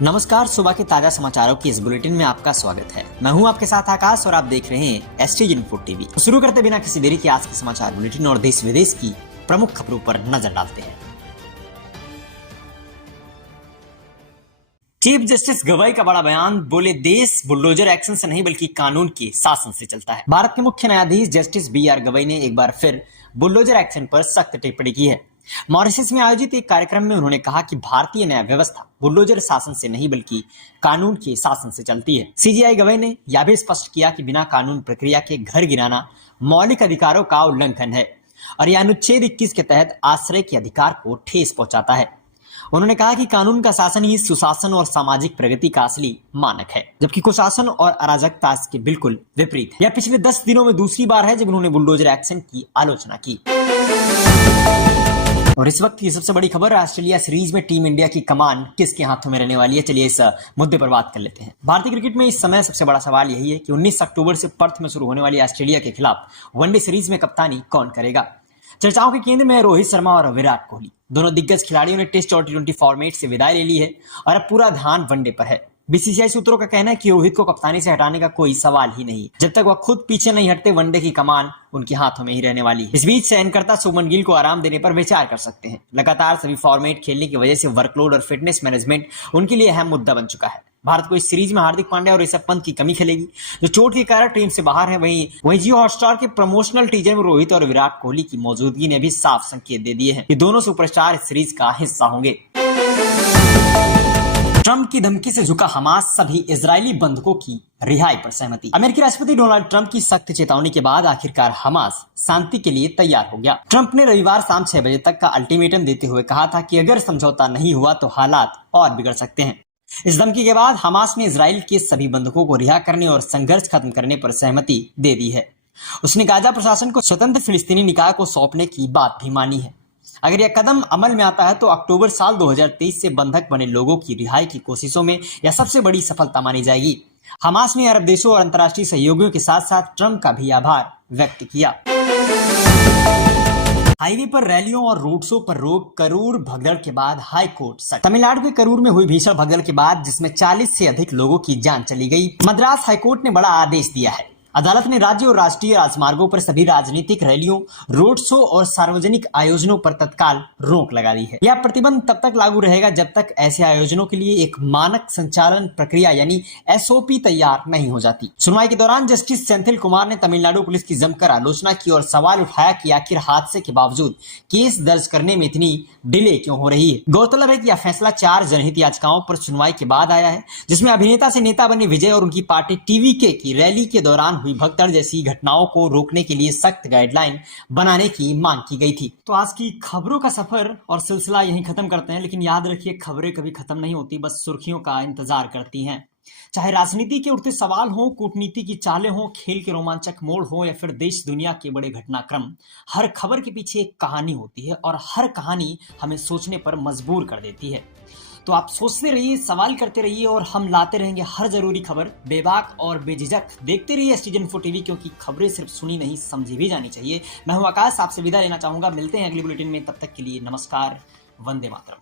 नमस्कार, सुबह के ताजा समाचारों की इस बुलेटिन में आपका स्वागत है। मैं हूं आपके साथ आकाश और आप देख रहे हैं एसटी इन्फो टीवी। तो शुरू करते बिना किसी देरी के आज के समाचार बुलेटिन और देश विदेश की प्रमुख खबरों पर नजर डालते हैं। चीफ जस्टिस गवाई का बड़ा बयान, बोले देश बुलडोजर एक्शन से नहीं बल्कि कानून के शासन से चलता है। भारत के मुख्य न्यायाधीश जस्टिस BR गवाई ने एक बार फिर बुलडोजर एक्शन पर सख्त टिप्पणी की है। मॉरिशस में आयोजित एक कार्यक्रम में उन्होंने कहा कि भारतीय न्याय व्यवस्था बुलडोजर शासन से नहीं बल्कि कानून के शासन से चलती है। CJI गवाई ने यह भी स्पष्ट किया कि बिना कानून प्रक्रिया के घर गिराना मौलिक अधिकारों का उल्लंघन है और यह अनुच्छेद 21 के तहत आश्रय के अधिकार को ठेस पहुंचाता है। उन्होंने कहा कि कानून का शासन ही सुशासन और सामाजिक प्रगति का असली मानक है, जबकि कुशासन और अराजकता इसके बिल्कुल विपरीत है। यह पिछले 10 दिनों में दूसरी बार है जब उन्होंने बुलडोजर एक्शन की आलोचना की। और इस वक्त की सबसे बड़ी खबर, ऑस्ट्रेलिया सीरीज में टीम इंडिया की कमान किसके हाथों में रहने वाली है। चलिए इस मुद्दे पर बात कर लेते हैं। भारतीय क्रिकेट में इस समय सबसे बड़ा सवाल यही है कि 19 अक्टूबर से पर्थ में शुरू होने वाली ऑस्ट्रेलिया के खिलाफ वनडे सीरीज में कप्तानी कौन करेगा। चर्चाओं के केंद्र में रोहित शर्मा और विराट कोहली। दोनों दिग्गज खिलाड़ियों ने टेस्ट और T20 फॉर्मेट से विदाई ले ली है और अब पूरा ध्यान वनडे पर है। BCCI सूत्रों का कहना है कि रोहित को कप्तानी से हटाने का कोई सवाल ही नहीं। जब तक वह खुद पीछे नहीं हटते, वनडे की कमान उनके हाथों में ही रहने वाली है। इस बीच चयनकर्ता शुभमन गिल को आराम देने पर विचार कर सकते हैं। लगातार सभी फॉर्मेट खेलने की वजह से वर्कलोड और फिटनेस मैनेजमेंट उनके लिए अहम मुद्दा बन चुका है। भारत को इस सीरीज में हार्दिक पांड्या और ऋषभ पंत की कमी खलेगी, जो चोट के कारण टीम से बाहर है। वहीं जियो हॉटस्टार के प्रमोशनल टीजर में रोहित और विराट कोहली की मौजूदगी ने भी साफ संकेत दे दिए हैं कि दोनों सुपरस्टार इस सीरीज का हिस्सा होंगे। ट्रंप की धमकी से झुका हमास, सभी इजरायली बंधकों की रिहाई पर सहमति। अमेरिकी राष्ट्रपति डोनाल्ड ट्रंप की सख्त चेतावनी के बाद आखिरकार हमास शांति के लिए तैयार हो गया। ट्रंप ने रविवार शाम 6 बजे तक का अल्टीमेटम देते हुए कहा था कि अगर समझौता नहीं हुआ तो हालात और बिगड़ सकते हैं। इस धमकी के बाद हमास ने इजराइल के सभी बंधकों को रिहा करने और संघर्ष खत्म करने पर सहमति दे दी है। उसने गाजा प्रशासन को स्वतंत्र फिलिस्तीनी निकाय को सौंपने की बात भी मानी है। अगर यह कदम अमल में आता है तो अक्टूबर साल 2023 से बंधक बने लोगों की रिहाई की कोशिशों में यह सबसे बड़ी सफलता मानी जाएगी। हमास ने अरब देशों और अंतर्राष्ट्रीय सहयोगियों के साथ साथ ट्रंप का भी आभार व्यक्त किया। हाईवे पर रैलियों और रोड शो पर रोक, करूर भगदड़ के बाद हाई कोर्ट सख्त। तमिलनाडु के करूर में हुई भीषण भगदड़ के बाद जिसमें 40 से अधिक लोगों की जान चली गई, मद्रास हाईकोर्ट ने बड़ा आदेश दिया है। अदालत ने राज्य और राष्ट्रीय राजमार्गों पर सभी राजनीतिक रैलियों, रोड शो और सार्वजनिक आयोजनों पर तत्काल रोक लगा दी है। यह प्रतिबंध तब तक लागू रहेगा जब तक ऐसे आयोजनों के लिए एक मानक संचालन प्रक्रिया यानी SOP तैयार नहीं हो जाती। सुनवाई के दौरान जस्टिस सेंथिल कुमार ने तमिलनाडु पुलिस की जमकर आलोचना की और सवाल उठाया कि आखिर हादसे के बावजूद केस दर्ज करने में इतनी डिले क्यों हो रही है। गौरतलब है कि यह फैसला 4 जनहित याचिकाओं पर सुनवाई के बाद आया है, जिसमें अभिनेता से नेता बने विजय और उनकी पार्टी TVK की रैली के दौरान हुई भगदड़ जैसी घटनाओं को रोकने के लिए सख्त गाइडलाइन बनाने की मांग की गई थी। तो आज की खबरों का सफर और सिलसिला यहीं खत्म करते हैं, लेकिन याद रखिए खबरें कभी खत्म नहीं होती, बस सुर्खियों का इंतजार करती हैं। चाहे राजनीति के उठते सवाल हो, कूटनीति की चालें हो, खेल के रोमांचक मोड़ हो या फिर देश दुनिया के बड़े घटनाक्रम, हर खबर के पीछे एक कहानी होती है और हर कहानी हमें सोचने पर मजबूर कर देती है। तो आप सोचते रहिए, सवाल करते रहिए और हम लाते रहेंगे हर जरूरी खबर बेबाक और बेझिझक। देखते रहिए एसटी इन्फो टीवी, क्योंकि खबरें सिर्फ सुनी नहीं समझी भी जानी चाहिए। मैं हूं आकाश, आपसे विदा लेना चाहूंगा। मिलते हैं अगली बुलेटिन में, तब तक के लिए नमस्कार, वंदे मातरम।